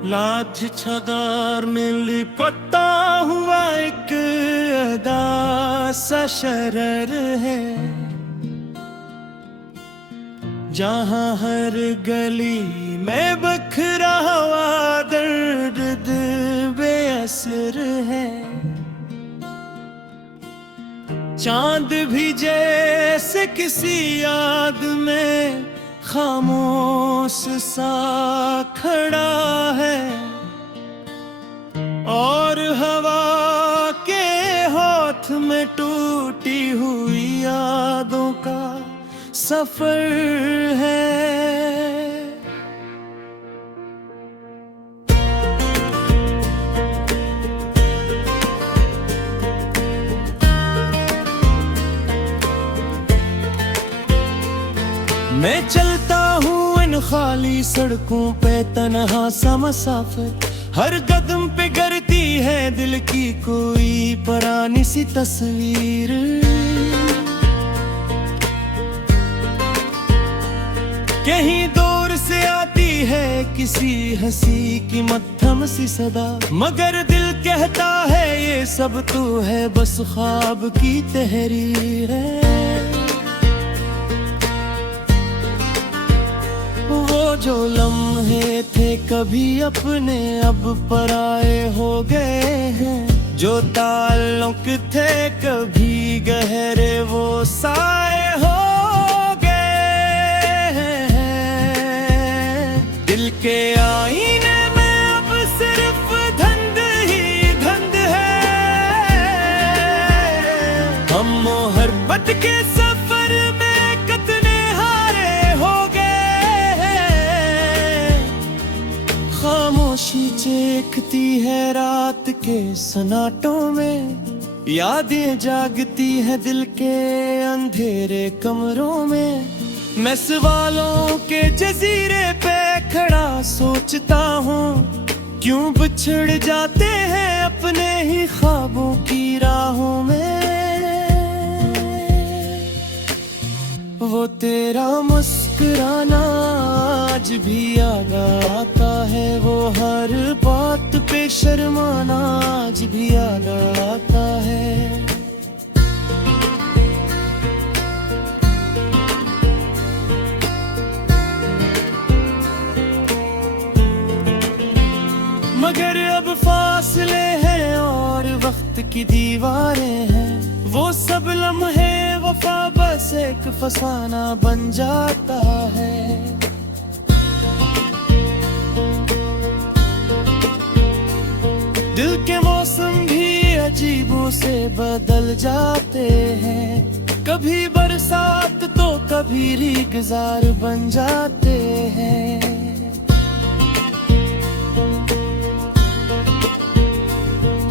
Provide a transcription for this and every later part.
लाज छदार में लिपटा हुआ एक अदा सा शरर है, जहाँ हर गली में बखरा हुआ दर्द बेअसर है। चांद भी जैसे किसी याद में खामोश सा खड़ा है, और हवा के हाथ में टूटी हुई यादों का सफर है। मैं चलता हूँ इन खाली सड़कों पे तन्हा सा मुसाफिर, हर कदम पे करती है दिल की कोई पुरानी सी तस्वीर। कहीं दूर से आती है किसी हंसी की मध्यम सी सदा, मगर दिल कहता है ये सब तू है, बस ख्वाब की तहरीर है। वो जो लम्हे थे कभी अपने अब पराए हो गए हैं, जो ताल्लुक थे कभी गहरे वो साए हो गए हैं। दिल के आईने में अब सिर्फ धंध ही धंध है, हम मोहब्बत के सफर में कितने हारे हो गए। खामोशी चेखती है रात के सन्नाटों में, यादें जागती है दिल के अंधेरे कमरों में। मैं सवालों के जजीरे पे खड़ा सोचता हूँ, क्यों बिछड़ जाते हैं अपने ही ख्वाबों की राहों में। वो तेरा मुस्कुराना आज भी याद आता है, वो हर बात पे शर्माना आज भी याद आता है। मगर अब फासले हैं और वक्त की दीवारें हैं, वो सब लम्हे वफा बस एक फसाना बन जाता है। दिल के मौसम भी अजीबों से बदल जाते हैं, कभी बरसात तो कभी रीगजार बन जाते हैं।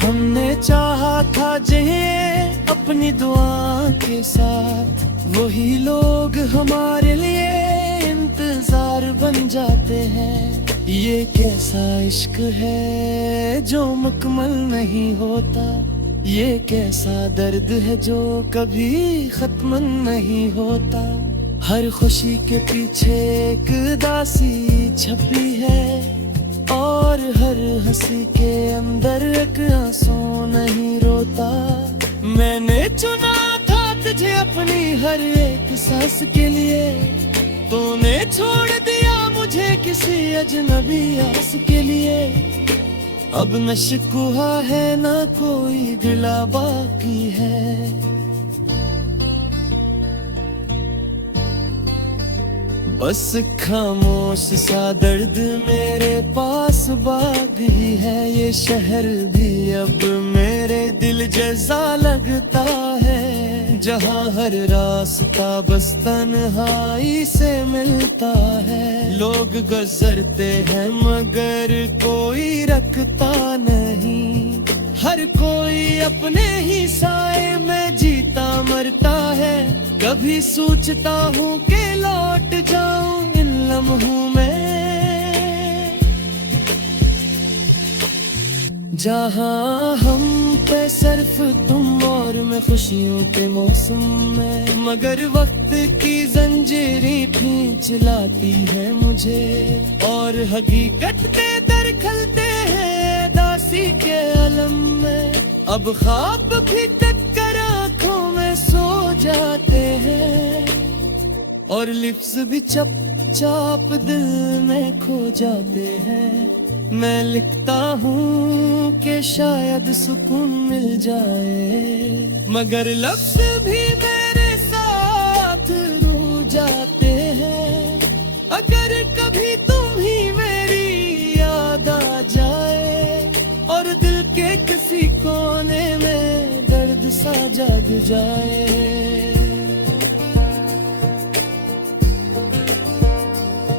हमने चाहा था जिन्हें अपनी दुआ के साथ, वही लोग हमारे लिए इंतजार बन जाते हैं। ये कैसा इश्क है जो मुकम्मल नहीं होता, ये कैसा दर्द है जो कभी खत्म नहीं होता। हर खुशी के पीछे एक उदासी छपी है, और हर हंसी के अंदर एक आंसू नहीं रोता। मैंने चुना था तुझे अपनी हर एक सांस के लिए, तूने छोड़ दिया मुझे किसी अजनबी आस के लिए। अब न शिकवा है न कोई गिला बाकी है, बस खामोश सा दर्द मेरे पास बाग ही है। ये शहर भी अब मेरे दिल जैसा लगता है, जहाँ हर रास्ता बस तन्हाई से मिलता है। लोग गुजरते हैं मगर कोई रखता नहीं, हर कोई अपने ही साए में जीता मरता है। कभी सोचता हूँ कि लौट जाऊं इन लम्हों में, जहाँ हम पे सिर्फ तुम और मैं खुशियों के मौसम में, मगर वक्त की जंजीरें खींच चिल्लाती है मुझे, और हकीकत के दर खलते हैं दासी के अलम में। अब ख्वाब भी कटकर आँखों में सो जाते हैं, और लिफ्ज़ भी चुपचाप दिल में खो जाते हैं। मैं लिखता हूँ कि शायद सुकून मिल जाए, मगर लफ्ज़ भी मेरे साथ रो जाते हैं। अगर कभी तुम ही मेरी याद आ जाए, और दिल के किसी कोने में दर्द सा जाग जाए,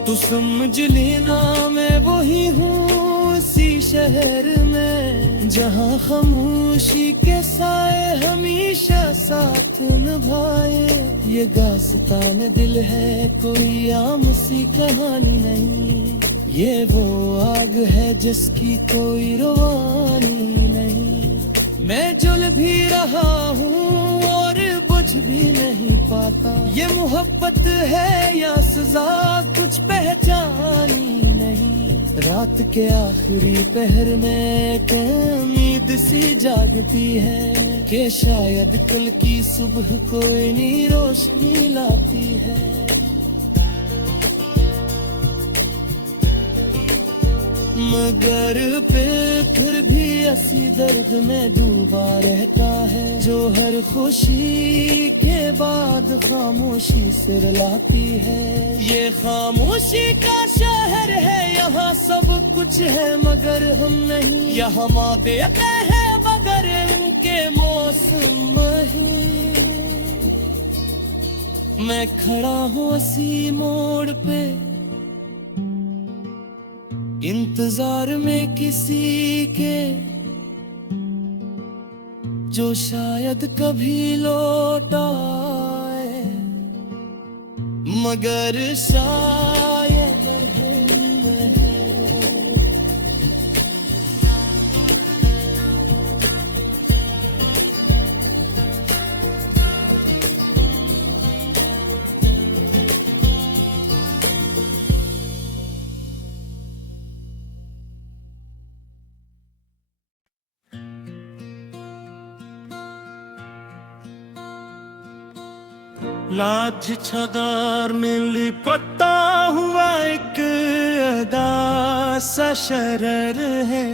तो समझ लेना मैं वही हूँ इसी शहर में, जहाँ खामोशी के साए हमेशा साथ निभाए। ये दास्तान दिल है, कोई आम सी कहानी नहीं, ये वो आग है जिसकी कोई रवानी नहीं। मैं जुल भी रहा हूँ और बुझ भी नहीं पाता, ये मोहब्बत है या सजा कुछ पहचानी नहीं। रात के आखिरी पहर में एक उम्मीद सी जागती है, कि शायद कल की सुबह कोई नई रोशनी लाती है। मगर फिर भी ऐसी दर्द में डूबा रहता है, जो हर खुशी के बाद खामोशी से रुलाती है। ये खामोशी का शहर है, यहाँ सब कुछ है मगर हम नहीं, यहाँ माते हैं मगर इनके मौसम नहीं। मैं खड़ा हूँ इसी मोड़ पे, इंतजार में किसी के, जो शायद कभी लौट आए, मगर शायद हम है। लाज छदार में लिपटा हुआ एक अदा सा शरर है,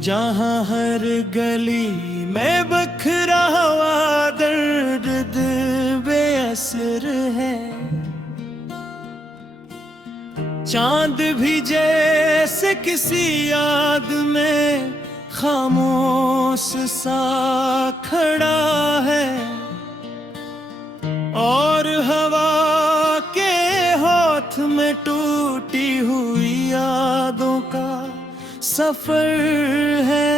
जहाँ हर गली में बखरा हुआ दर्द बेअसर है। चांद भी जैसे किसी याद में खामोश सा खड़ा है, और हवा के हाथ में टूटी हुई यादों का सफर है।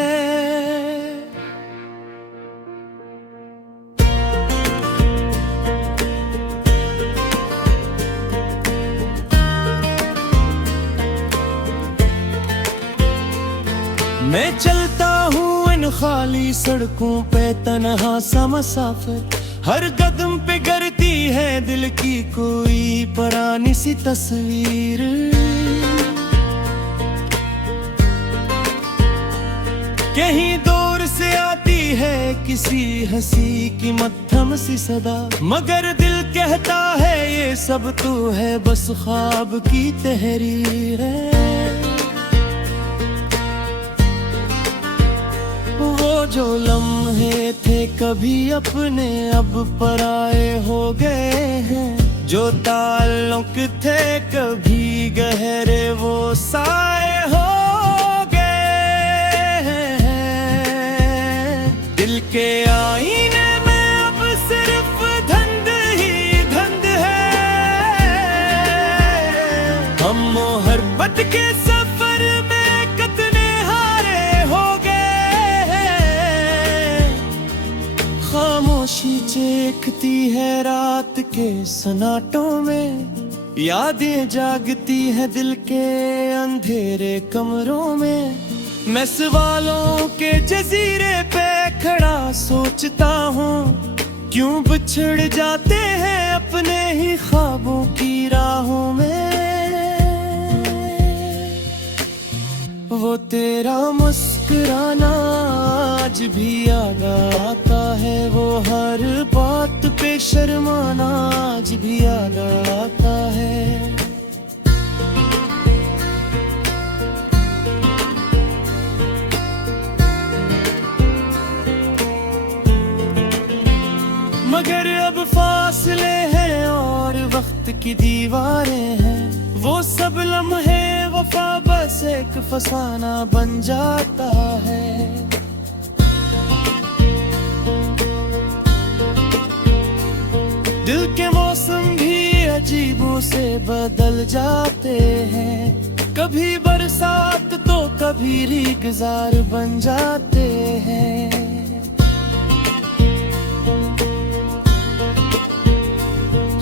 मैं चलता हूँ इन खाली सड़कों पे तन्हा सा मुसाफिर, हर कदम पे करती है दिल की कोई पुरानी सी तस्वीर। कहीं दूर से आती है किसी हंसी की मध्यम सी सदा, मगर दिल कहता है ये सब तो है बस ख्वाब की तहरीर है। वो जो लम्हे थे कभी अपने अब पराए हो गए हैं, जो ताल्लुक थे कभी गहरे वो साए हो गए हैं। दिल के आईने में अब सिर्फ धंध ही धंध है, हम मोहब्बत के सफर में कितने हारे हो गए हैं। खामोशी चेखती है रात के सन्नाटों में, यादें जागती है दिल के अंधेरे कमरों में। मैं सवालों के जजीरे पे खड़ा सोचता हूँ, क्यों बिछड़ जाते हैं अपने अपने ही ख्वाबों की राहों में। वो तेरा मुस्कुराना आज भी याद आता है, वो हर बात पे शर्माना आज भी याद आता है। मगर अब फासले हैं और वक्त की दीवारें हैं, वो सब लम्हे वफा बस एक फसाना बन जाता है। दिल के मौसम भी अजीबों से बदल जाते हैं, कभी बरसात तो कभी रीगजार बन जाते हैं।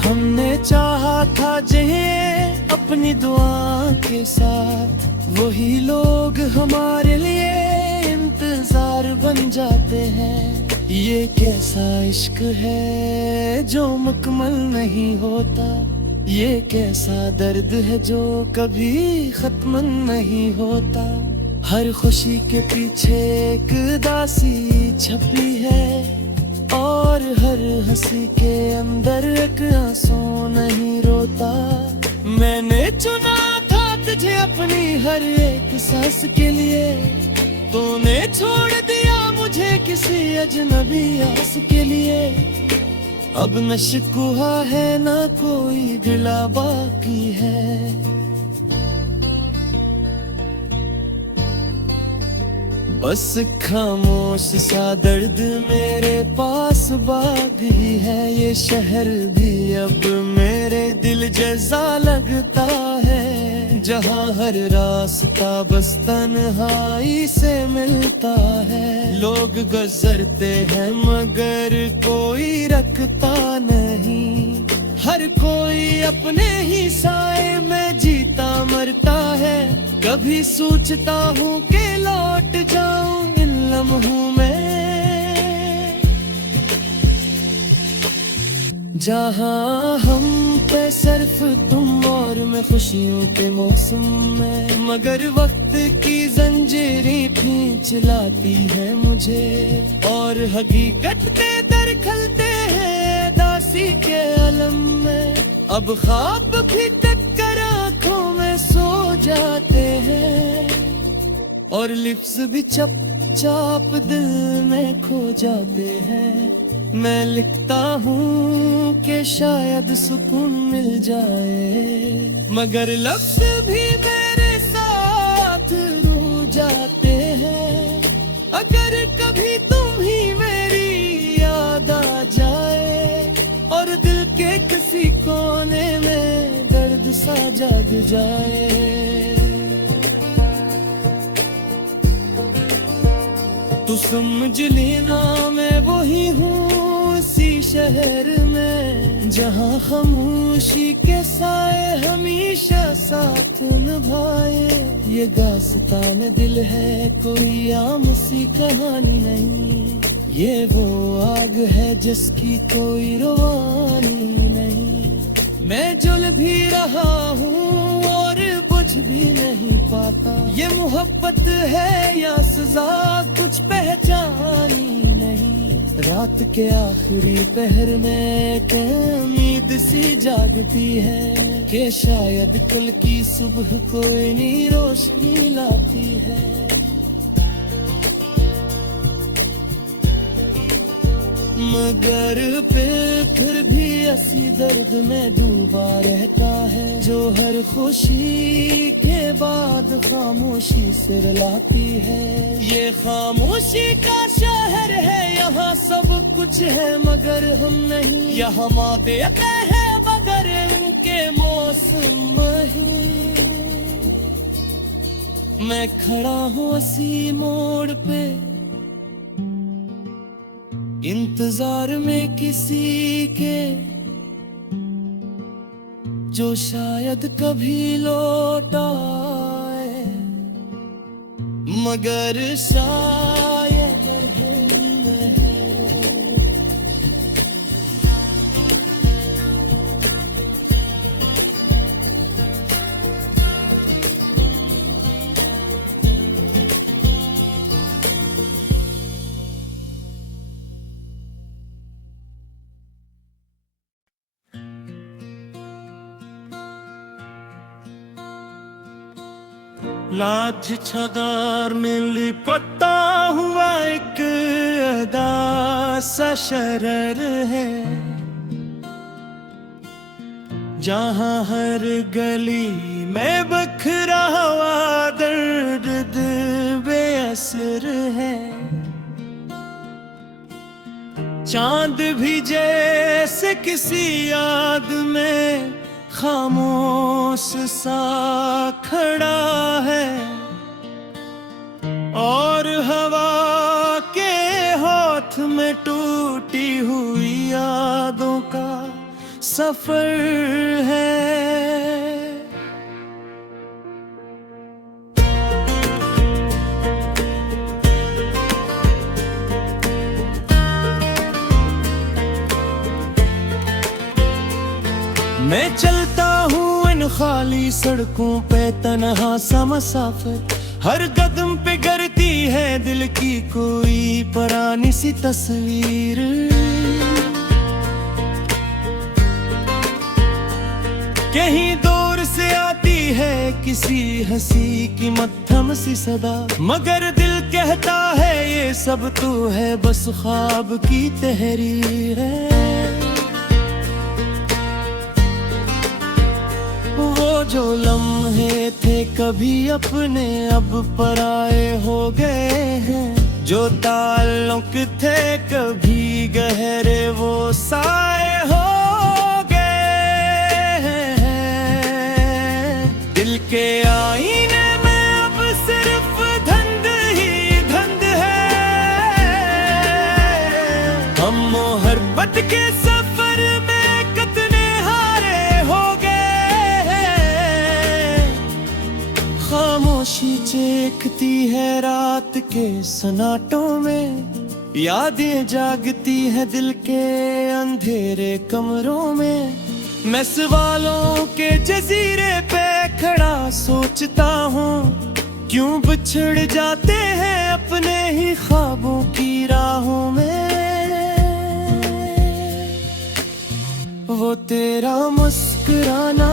हमने चाहा था जिन्हें अपनी दुआ के साथ, वही लोग हमारे लिए इंतजार बन जाते हैं। ये कैसा इश्क है जो मुकम्मल नहीं होता, ये कैसा दर्द है जो कभी खत्म नहीं होता। हर खुशी के पीछे एक उदासी छपी है, और हर हंसी के अंदर एक आंसू नहीं रोता। मैंने चुना था तुझे अपनी हर एक सांस के लिए, तूने छोड़ दिया मुझे किसी अजनबी आस के लिए। अब न शिकवा है न कोई गिला बाकी है, बस खामोश सा दर्द मेरे पास बाकी है। ये शहर भी अब मेरे दिल जैसा लगता है, जहाँ हर रास्ता बस तन्हाई से मिलता है। लोग गुजरते हैं मगर कोई रखता नहीं, हर कोई अपने ही साए में जीता मरता है। कभी सोचता हूँ कि लौट जाऊं इन लम्हों में, जहाँ हम पे सिर्फ तुम और मैं खुशियों के मौसम में। मगर वक्त की जंजीरें खींच लाती है मुझे, और हकीकत के दर खलते हैं दासी के अलम में। अब ख्वाब भी टक्कर आँखों में सो जाते हैं, और लिफ्ज़ भी चुपचाप दिल में खो जाते हैं। मैं लिखता हूँ कि शायद सुकून मिल जाए, मगर लफ्ज़ भी मेरे साथ रो जाते हैं। अगर कभी तुम ही मेरी याद आ जाए, और दिल के किसी कोने में दर्द सा जाग जाए, तो समझ लेना मैं वही हूँ इसी शहर में, जहाँ खामोशी के साए हमेशा साथ निभाए। ये दास्तान दिल है कोई आम सी कहानी नहीं, ये वो आग है जिसकी कोई रवानी नहीं। मैं जल भी रहा हूँ और बुझ भी नहीं पाता, ये मोहब्बत है या सजा कुछ पहचानी नहीं। रात के आखिरी पहर में एक उम्मीद सी जागती है, कि शायद कल की सुबह कोई नई रोशनी लाती है। मगर फिर भी ऐसी दर्द में डूबा रहता है, जो हर खुशी के बाद खामोशी से रुलाती है। ये खामोशी का शहर है, यहाँ सब कुछ है मगर हम नहीं। यहाँ माते हैं मगर इनके मौसम नहीं। मैं खड़ा हूँ उसी मोड़ पे, इंतजार में किसी के, जो शायद कभी लौट आए, मगर शायद हम है। लाज छदार में लिपटा हुआ एक अदा सा शरर है, जहाँ हर गली में बखरा हुआ दर्द बेअसर है। चांद भी जैसे किसी याद में खामोश सा खड़ा है, और हवा के हाथ में टूटी हुई यादों का सफर है। मैं चलता हूँ इन खाली सड़कों पे तन्हा सा मुसाफिर, हर कदम पे करती है दिल की कोई पुरानी सी तस्वीर। कहीं दूर से आती है किसी हंसी की मध्यम सी सदा, मगर दिल कहता है ये सब तो है बस ख्वाब की तहरीर है। वो जो लम्हे थे कभी अपने अब पराए हो गए हैं, जो ताल्लुक थे कभी गहरे वो साए हो गए हैं। दिल के आईने में अब सिर्फ धंध ही धंध है, हम मोहब्बत के सफर में कितने हारे हो गए। खामोशी चेखती है रात के सन्नाटों में, यादें जागती है दिल के अंधेरे कमरों में। मैं सवालों के जजीरे पे खड़ा सोचता हूँ, क्यों बिछड़ जाते हैं अपने ही ख्वाबों की राहों में। वो तेरा मुस्कुराना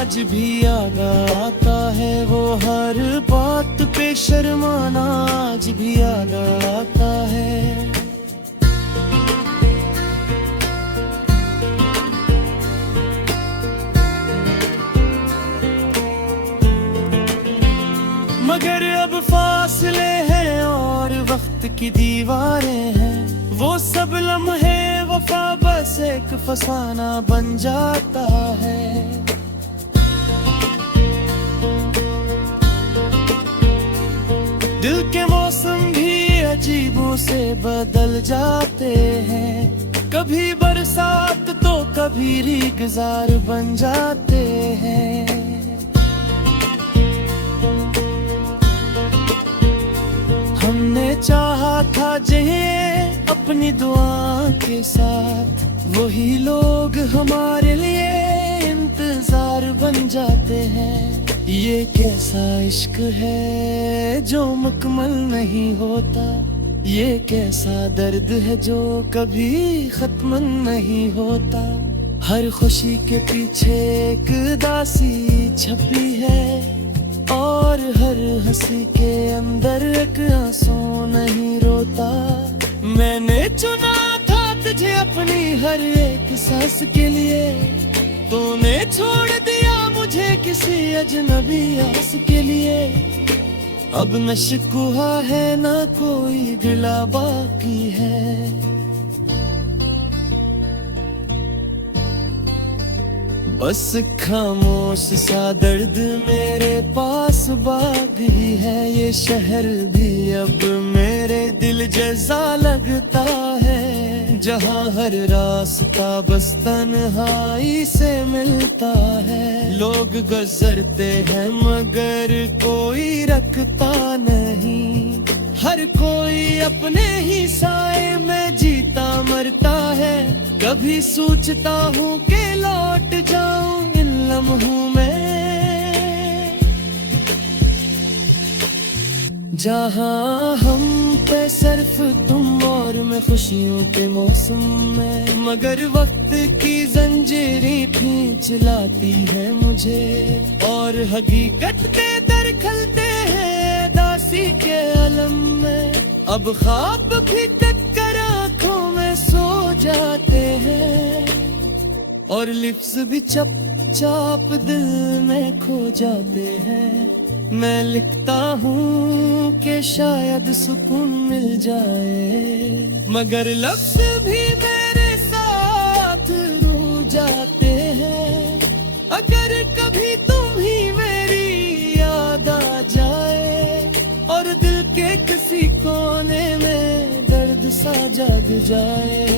आज भी याद आता है, वो हर बात पे शर्माना आज भी याद आता है। मगर अब फासले हैं और वक्त की दीवारें हैं, वो सब लम्हे वफा बस एक फसाना बन जाता है। दिल के मौसम भी अजीबों से बदल जाते हैं, कभी बरसात तो कभी रीगजार बन जाते हैं। हमने चाहा था जिन्हें अपनी दुआ के साथ, वही लोग हमारे लिए इंतजार बन जाते हैं। ये कैसा इश्क है जो मुकम्मल नहीं होता, ये कैसा दर्द है जो कभी खत्म नहीं होता। हर खुशी के पीछे एक उदासी छपी है, और हर हंसी के अंदर एक आंसू नहीं रोता। मैंने चुना था तुझे अपनी हर एक सांस के लिए, तूने छोड़ दिया मुझे किसी अजनबी आस के लिए। अब न शिकवा है न कोई गिला बाकी है, बस खामोश सा दर्द मेरे पास बाकी है। ये शहर भी अब मेरे दिल जैसा लगता है, जहाँ हर रास्ता बस तन्हाई से मिलता है। लोग गुजरते हैं मगर कोई रखता नहीं, हर कोई अपने ही साए में जीता मरता है। कभी सोचता हूँ कि लौट जाऊं इन लम्हों में, जहाँ हम पे सिर्फ तुम और मैं खुशियों के मौसम में, मगर वक्त की जंजीर जंजीरें खींच लाती है मुझे, और हकीकत के दर खलते हैं दासी के अलम में। अब ख्वाब भी टक्कर आंखों में सो जाते हैं, और लिफ्ज़ भी चप चाप दिल में खो जाते हैं। मैं लिखता हूँ कि शायद सुकून मिल जाए, मगर लफ्ज़ भी मेरे साथ रो जाते हैं। अगर कभी तुम ही मेरी याद आ जाए, और दिल के किसी कोने में दर्द सा जाग जाए,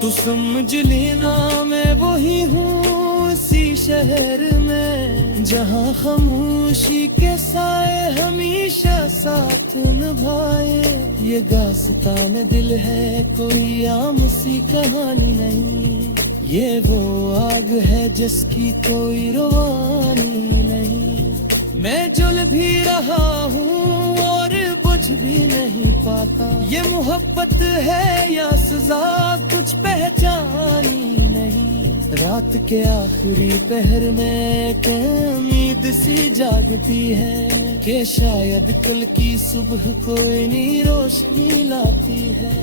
तू समझ लेना मैं वही हूँ इसी शहर में, जहाँ खामोशी के साए हमेशा साथ निभाए। ये दास्तान दिल है, कोई आम सी कहानी नहीं, ये वो आग है जिसकी कोई रवानी नहीं। मैं जुल भी रहा हूँ और बुझ भी नहीं पाता, ये मोहब्बत है या सजा कुछ पहचानी नहीं। रात के आखिरी पहर में एक उम्मीद सी जागती है, कि शायद कल की सुबह कोई नई रोशनी लाती है।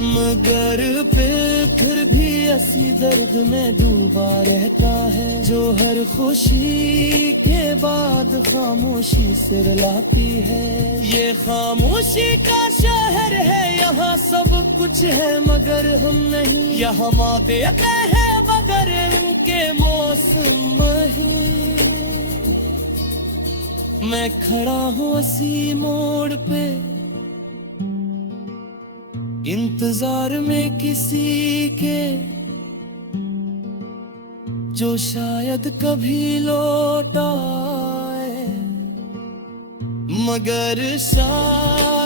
मगर फिर भी ऐसी दर्द में डूबा रहता है, जो हर खुशी के बाद खामोशी सिर लाती है। ये खामोशी का शहर है, यहाँ सब कुछ है मगर हम नहीं, यहाँ माते हैं मगर इनके मौसम नहीं। मैं खड़ा हूँ इसी मोड़ पे, इंतजार में किसी के, जो शायद कभी लौट आए, मगर शायद